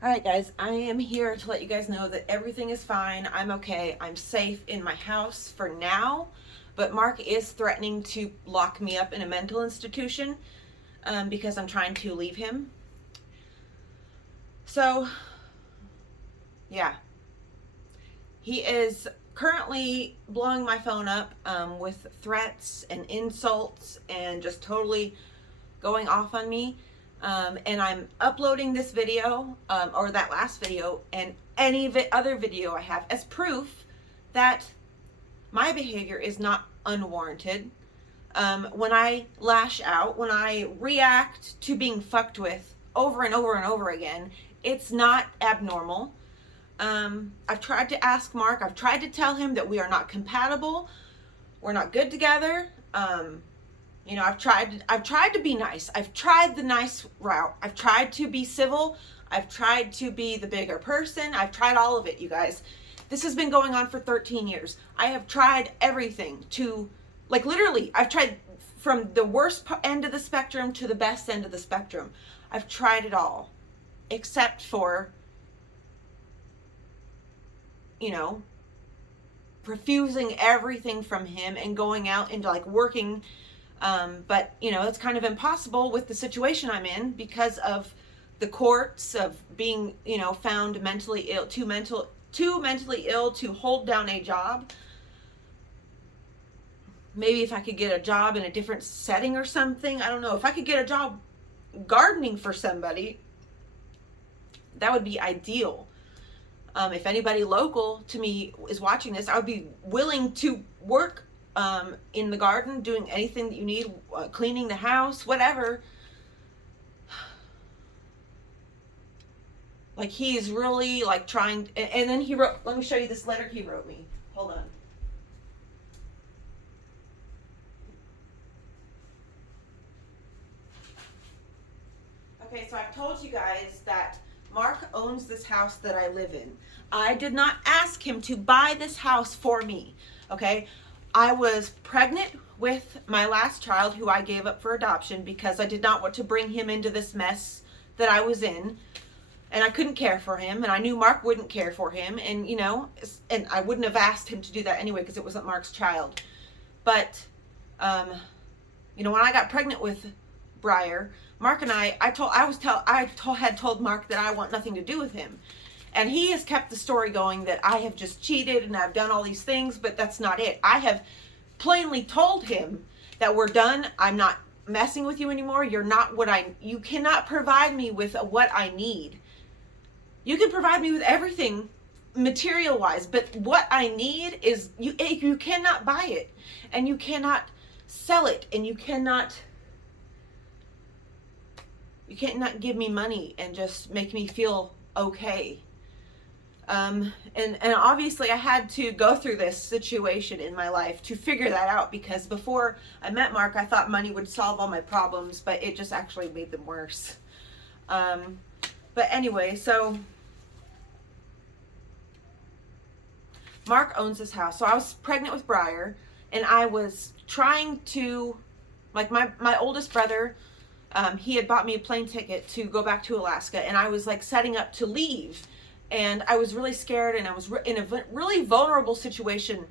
All right, guys, I am here to let you guys know that everything is fine. I'm okay. I'm safe in my house for now, but Mark is threatening to lock me up in a mental institution because I'm trying to leave him. So, yeah, he is currently blowing my phone up with threats and insults and just totally going off on me. And I'm uploading this video or that last video and any other video I have as proof that my behavior is not unwarranted. When I lash out, when I react to being fucked with over and over and over again, it's not abnormal. I've tried to ask Mark, I've tried to tell him that we are not compatible, we're not good together. I've tried to be nice. I've tried the nice route. I've tried to be civil. I've tried to be the bigger person. I've tried all of it, you guys. This has been going on for 13 years. I have tried everything to, like, literally, I've tried from the worst end of the spectrum to the best end of the spectrum. I've tried it all, except for, you know, refusing everything from him and going out and like working. But it's kind of impossible with the situation I'm in because of the courts, of being, found mentally ill, too mentally ill to hold down a job. Maybe if I could get a job in a different setting or something, I don't know. If I could get a job gardening for somebody, that would be ideal. If anybody local to me is watching this, I would be willing to work in the garden, doing anything that you need, cleaning the house, whatever. Like, he's really like trying, and then he wrote, let me show you this letter he wrote me. Hold on. Okay, so I've told you guys that Mark owns this house that I live in. I did not ask him to buy this house for me, okay? I was pregnant with my last child, who I gave up for adoption because I did not want to bring him into this mess that I was in. And I couldn't care for him, and I knew Mark wouldn't care for him, and and I wouldn't have asked him to do that anyway because it wasn't Mark's child. But when I got pregnant with Briar, Mark and I had told Mark that I want nothing to do with him. And he has kept the story going that I have just cheated and I've done all these things, but that's not it. I have plainly told him that we're done. I'm not messing with you anymore. You cannot provide me with what I need. You can provide me with everything material wise, but what I need is you cannot buy it, and you cannot sell it, and you cannot give me money and just make me feel okay. And obviously I had to go through this situation in my life to figure that out, because before I met Mark, I thought money would solve all my problems, but it just actually made them worse. But anyway, so Mark owns this house. So I was pregnant with Briar, and I was trying to, like, my oldest brother, he had bought me a plane ticket to go back to Alaska, and I was like setting up to leave, and I was really scared, and I was in a really vulnerable situation.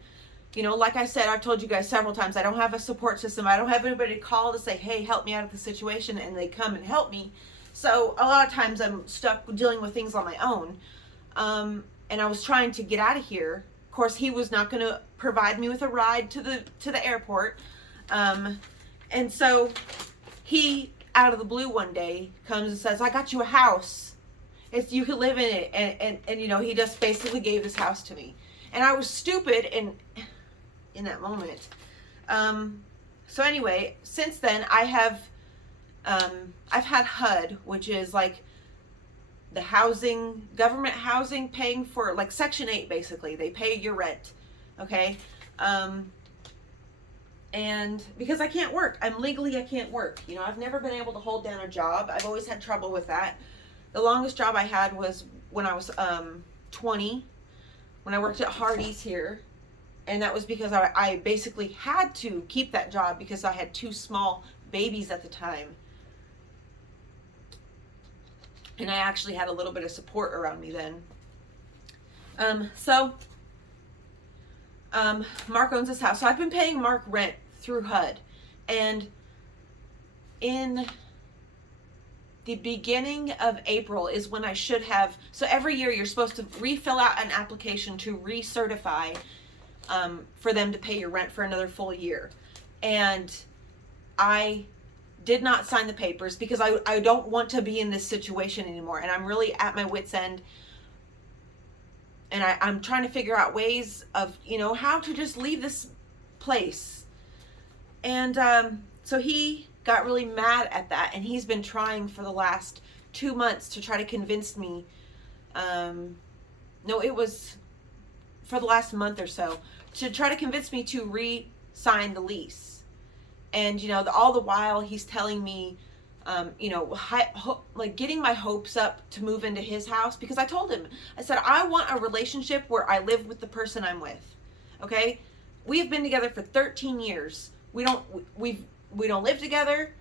Like I said, I've told you guys several times, I don't have a support system. I don't have anybody to call to say, hey, help me out of the situation, and they come and help me. So a lot of times I'm stuck dealing with things on my own. And I was trying to get out of here. Of course, he was not going to provide me with a ride to the airport. And so he, out of the blue one day, comes and says, I got you a house. You could live in it. And he just basically gave this house to me. And I was stupid in that moment. So anyway, since then I've had HUD, which is like the government housing, paying for, like, Section 8, basically. They pay your rent, okay? And because I can't work, I can't work. I've never been able to hold down a job. I've always had trouble with that. The longest job I had was when I was 20, when I worked at Hardee's here. And that was because I basically had to keep that job because I had 2 small babies at the time. And I actually had a little bit of support around me then. So Mark owns this house. So I've been paying Mark rent through HUD. And in the beginning of April is when I should have, so every year you're supposed to refill out an application to recertify for them to pay your rent for another full year. And I did not sign the papers because I don't want to be in this situation anymore. And I'm really at my wit's end. And I'm trying to figure out ways of, how to just leave this place. And so he got really mad at that, and he's been trying for the last 2 months to try to convince me, no, it was for the last month or so, to try to convince me to re-sign the lease. And, all the while he's telling me, like getting my hopes up to move into his house, because I told him, I said, I want a relationship where I live with the person I'm with. Okay? We have been together for 13 years. We don't live together.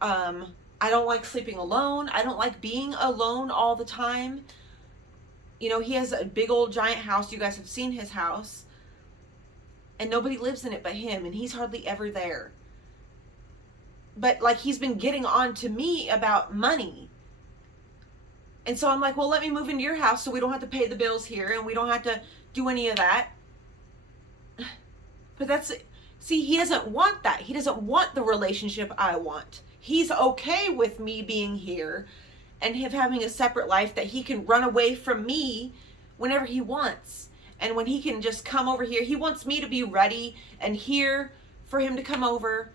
I don't like sleeping alone. I don't like being alone all the time. He has a big old giant house. You guys have seen his house. And nobody lives in it but him. And he's hardly ever there. But like, he's been getting on to me about money. And so I'm like, well, let me move into your house so we don't have to pay the bills here. And we don't have to do any of that. But see, he doesn't want that. He doesn't want the relationship I want. He's okay with me being here and him having a separate life that he can run away from me whenever he wants. And when he can just come over here, he wants me to be ready and here for him to come over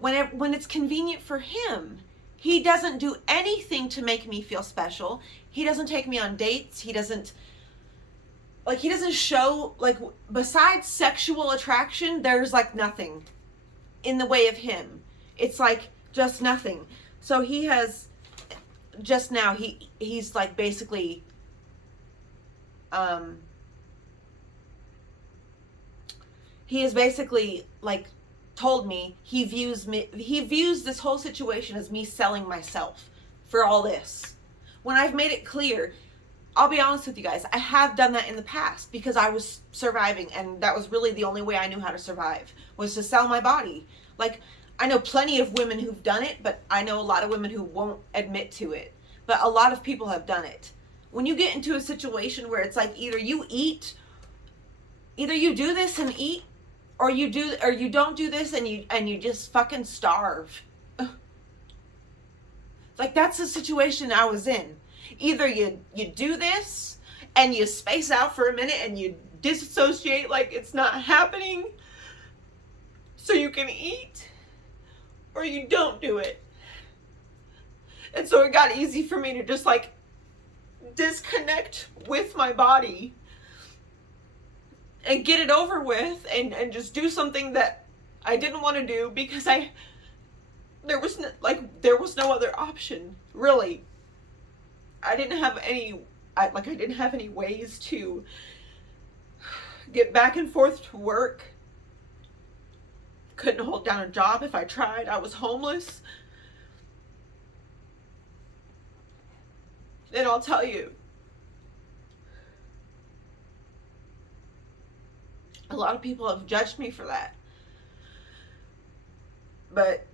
when it's convenient for him. He doesn't do anything to make me feel special. He doesn't take me on dates. He doesn't show, besides sexual attraction, there's like nothing in the way of him. It's like just nothing. So he has, just now, he's like basically, he has basically like told me he views this whole situation as me selling myself for all this. When I've made it clear, I'll be honest with you guys, I have done that in the past because I was surviving, and that was really the only way I knew how to survive, was to sell my body. Like, I know plenty of women who've done it, but I know a lot of women who won't admit to it. But a lot of people have done it. When you get into a situation where it's like either you do this and eat, or you don't do this and you just fucking starve. Like, that's the situation I was in. Either you do this and you space out for a minute and you disassociate like it's not happening so you can eat, or you don't do it. And so it got easy for me to just like disconnect with my body and get it over with and just do something that I didn't want to do because there was no other option, really. I didn't have any ways to get back and forth to work. Couldn't hold down a job if I tried. I was homeless. And I'll tell you, a lot of people have judged me for that. But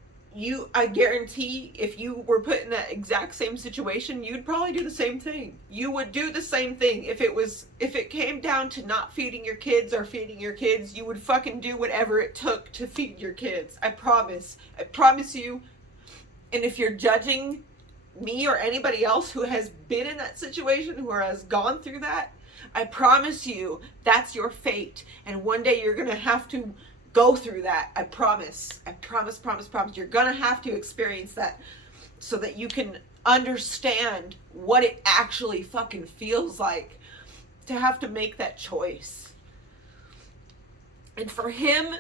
I guarantee if you were put in that exact same situation, you'd probably do the same thing. You would do the same thing. If it came down to not feeding your kids or feeding your kids, you would fucking do whatever it took to feed your kids. I promise. I promise you. And if you're judging me or anybody else who has been in that situation, who has gone through that, I promise you that's your fate. And one day you're going to have to go through that. I promise. I promise. You're going to have to experience that so that you can understand what it actually fucking feels like to have to make that choice. And for him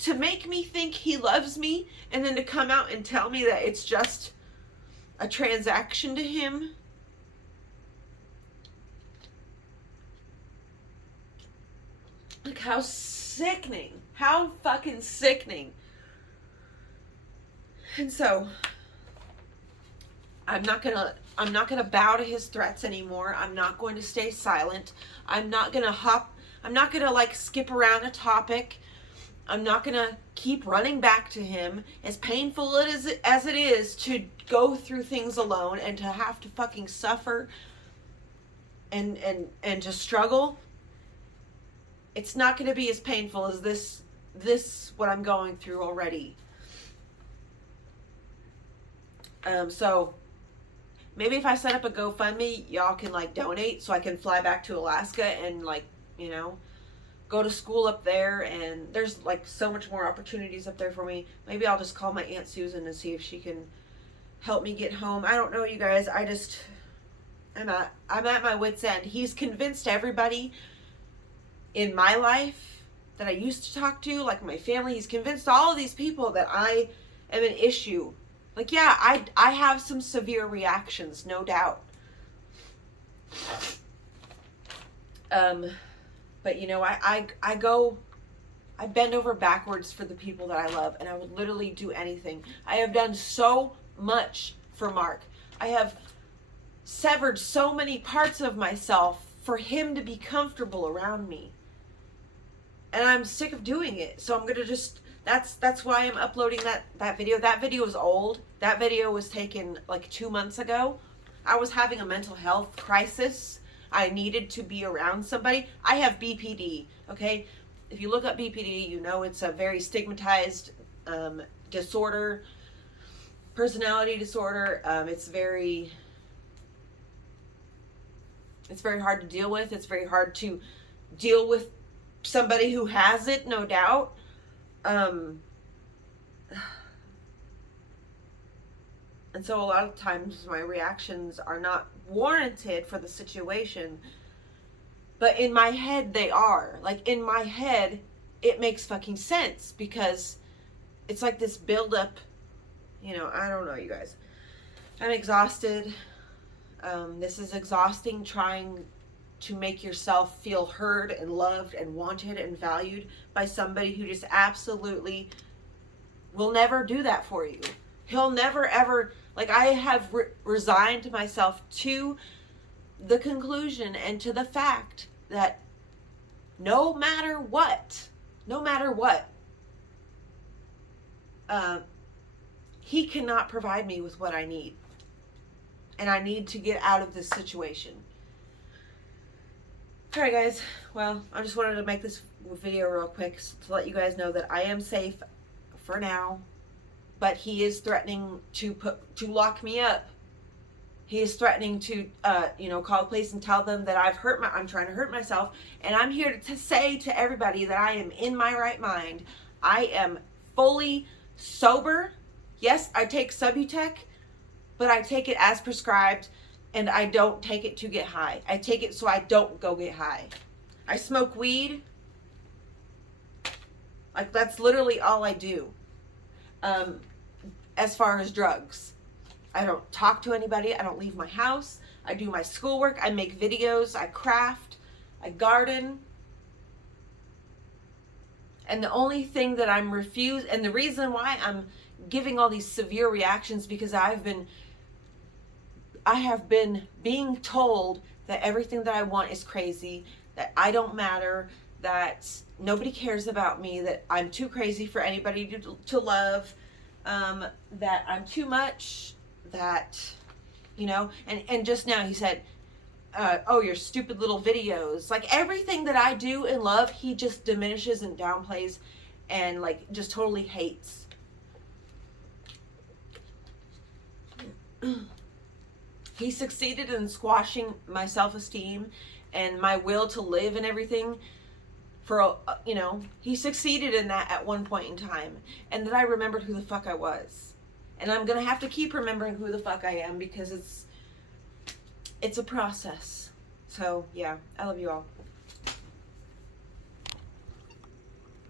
to make me think he loves me and then to come out and tell me that it's just a transaction to him. Like, how sickening. How fucking sickening. And so I'm not gonna bow to his threats anymore. I'm not going to stay silent. I'm not gonna like skip around a topic. I'm not gonna keep running back to him. As painful as it is to go through things alone and to have to fucking suffer and to struggle, it's not gonna be as painful as this what I'm going through already. So maybe if I set up a GoFundMe, y'all can like donate so I can fly back to Alaska and like, you know, go to school up there, and there's like so much more opportunities up there for me. Maybe I'll just call my Aunt Susan and see if she can help me get home. I don't know, you guys. I'm at my wit's end. He's convinced everybody in my life that I used to talk to, like my family, he's convinced all of these people that I am an issue. Like, yeah, I have some severe reactions, no doubt. But you know, I bend over backwards for the people that I love, and I would literally do anything. I have done so much for Mark. I have severed so many parts of myself for him to be comfortable around me. And I'm sick of doing it. So I'm gonna just, that's why I'm uploading that video. That video is old. That video was taken like 2 months ago. I was having a mental health crisis. I needed to be around somebody. I have BPD, okay? If you look up BPD, you know it's a very stigmatized disorder, personality disorder. It's very hard to deal with. It's very hard to deal with somebody who has it, no doubt. And so a lot of times my reactions are not warranted for the situation, but in my head they are. Like, in my head it makes fucking sense because it's like this buildup, you know. I don't know, you guys. I'm exhausted. This is exhausting, trying to make yourself feel heard and loved and wanted and valued by somebody who just absolutely will never do that for you. He'll never ever, like, I have resigned myself to the conclusion and to the fact that no matter what, he cannot provide me with what I need. And I need to get out of this situation. Alright guys, well, I just wanted to make this video real quick to let you guys know that I am safe for now, but he is threatening to lock me up. He is threatening to, call the police and tell them that I'm trying to hurt myself, and I'm here to say to everybody that I am in my right mind. I am fully sober. Yes, I take Subutex, but I take it as prescribed. And I don't take it to get high. I take it so I don't go get high. I smoke weed. Like, that's literally all I do. As far as drugs. I don't talk to anybody. I don't leave my house. I do my schoolwork. I make videos. I craft. I garden. And the only thing that I'm refused, and the reason why I'm giving all these severe reactions, because I have been being told that everything that I want is crazy, that I don't matter, that nobody cares about me, that I'm too crazy for anybody to love, that I'm too much, that, you know, and just now he said, oh, your stupid little videos. Like, everything that I do and love, he just diminishes and downplays and, like, just totally hates. He succeeded in squashing my self-esteem and my will to live and everything for, he succeeded in that at one point in time. And then I remembered who the fuck I was. And I'm going to have to keep remembering who the fuck I am, because it's a process. So, yeah, I love you all.